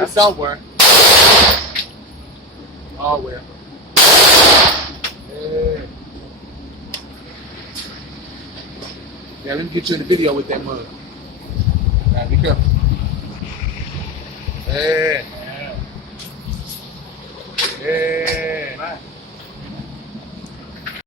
It's somewhere. Oh well. Yeah, let me get you in the video with that mug. Be careful. Yeah. Yeah.